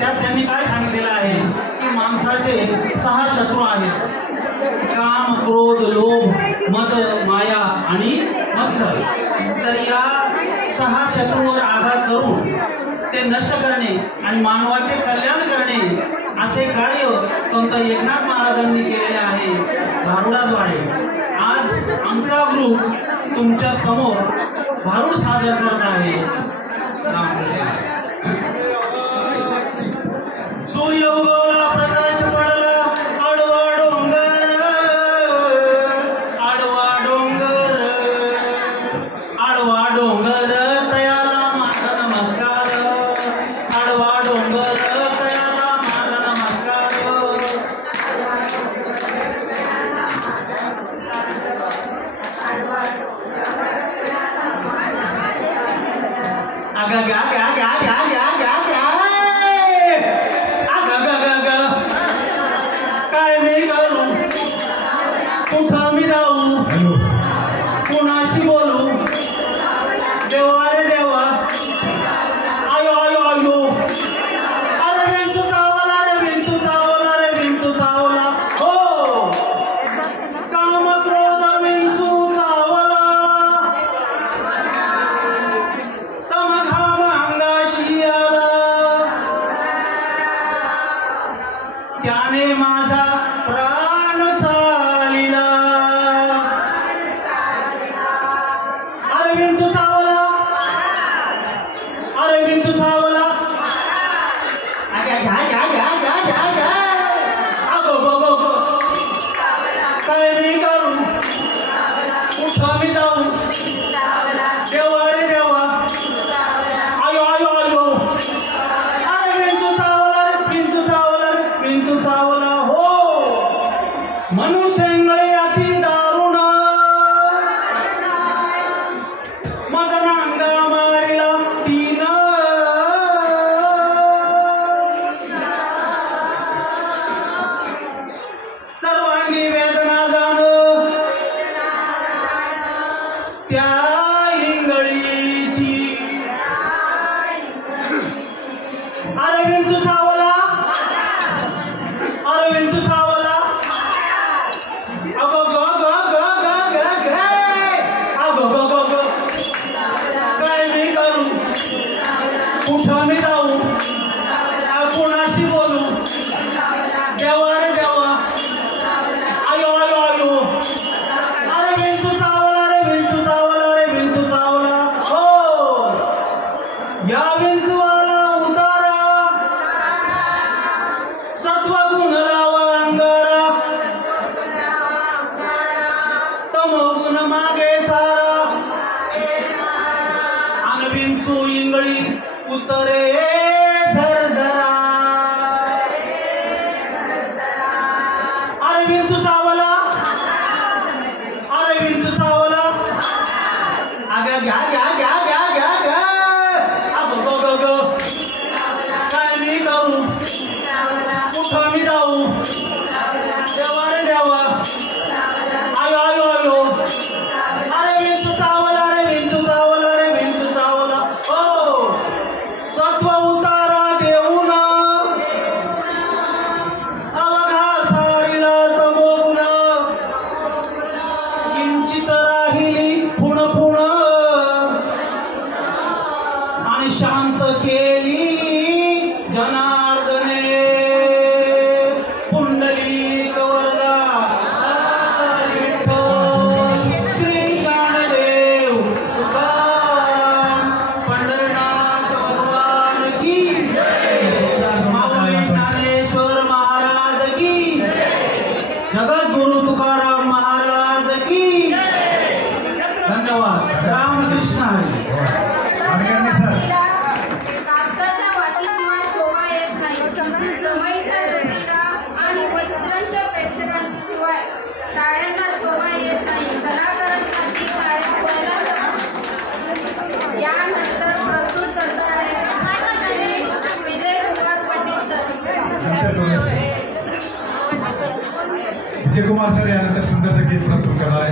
त्यात त्यांनी काय सांगितलेलं आहे की माणसाचे 6 शत्रू आहेत, काम, क्रोध, लोभ, मद, माया आणि मत्सर. तर या 6 शत्रूवर आघात करून ते नष्ट करणे आणि मानवाचे कल्याण करणे असे कार्य संत एकनाथ महाराजांनी केलेले आहे भारुडाद्वारे. आज आमचा ग्रुप तुमच्या समोर भारुड सादर करत आहे. रामकृष्ण. सूर्य उगवला, प्रकाश पडला, आडवा डोंगर, आडवा डोंगर, आडवा डोंगर तयाला माझा नमस्कार, आडवा डोंगर तयाला माझा नमस्कार. आगा गा गा गा गा गा गा गा, आगा गा गा गा, काय मी करू, कुठं मी जाऊ, कुणाशी बोलू, देवा रे देवा, आयो आयो आयो, अरे विंचू चावला रे, विंचू चावला रे, विंचू चावला. हो, काम क्रोध विंचू चावला, तम घाम अंगाशी आला, त्याने माझा प्राण चालिला. अरे विंचू चावला, अरे विंचू चावला, घ्या घ्या घ्या घ्या घ्या घ्या घ्या, अगो गो गो गो, काय मी करू, कुठं मी जाऊ, देवा रे देवा, आयो आयो आयो, अरे विंचू चावला रे, विंचू चावला रे, विंचू चावला. हो, मनुष्यंगळे अति दारुण, माझा नांगा मारिला 3, सर्वांगी वेदना जाण त्या इंगळीची. अरे विंचू चावला, अरे विंचू चावला, अगो गो गो गो गो गो गे, अगो गो गो गो, काय मी करू, कुठं मी जाऊ, कुणाशी बोलू, देवा रे देवा, आयो आयो आयो, अरे विंचू चावला रे, विंचू चावला रे, विंचू चावला. हो, या विंचूवाला उतारा, सत्वगुण लावा अंगारा, तमोगुण मागे सारा, अन विंचू इंगळी उतरे झरझरा. अरे विंचू चावला, अरे विंचू चावला, आगा घ्या घ्या घ्या घ्या घ्या घ्या, अगो गो गो गो, काय मी करू, कुठं मी जाऊ, देवा रे देवा, आयो आयो आयो, अरे विंचू चावला रे, विंचू चावला रे, विंचू चावला. हो, सत्व उतारा देऊन अवघा सारिला तमोगुण, किंचित राहिली खुण खुण, आणि शांत केली जनार्दने. पुंडलिक वरदा विठ्ठल, श्री ज्ञानदेव तुकाराम, पंढरनाथ भगवान की जय, माऊली ज्ञानेश्वर महाराज की जय, जगद्गुरु तुकाराम महाराज की जय. धन्यवाद. रामकृष्ण हरी. कापसाच्या वातीशिवाय शोभा येत नाही, समईच्या रतीला आणि वस्त्रांच्या प्रेक्षकांशिवाय टाळ्यांना शोभा येत नाही. कलाकारांसाठी टाळ्या व्हायला. यानंतर प्रस्तुत करणार आहे विजय कुमार पंडित सर. विजय कुमार सर यानंतर सुंदरचं गीत प्रस्तुत करणार आहे.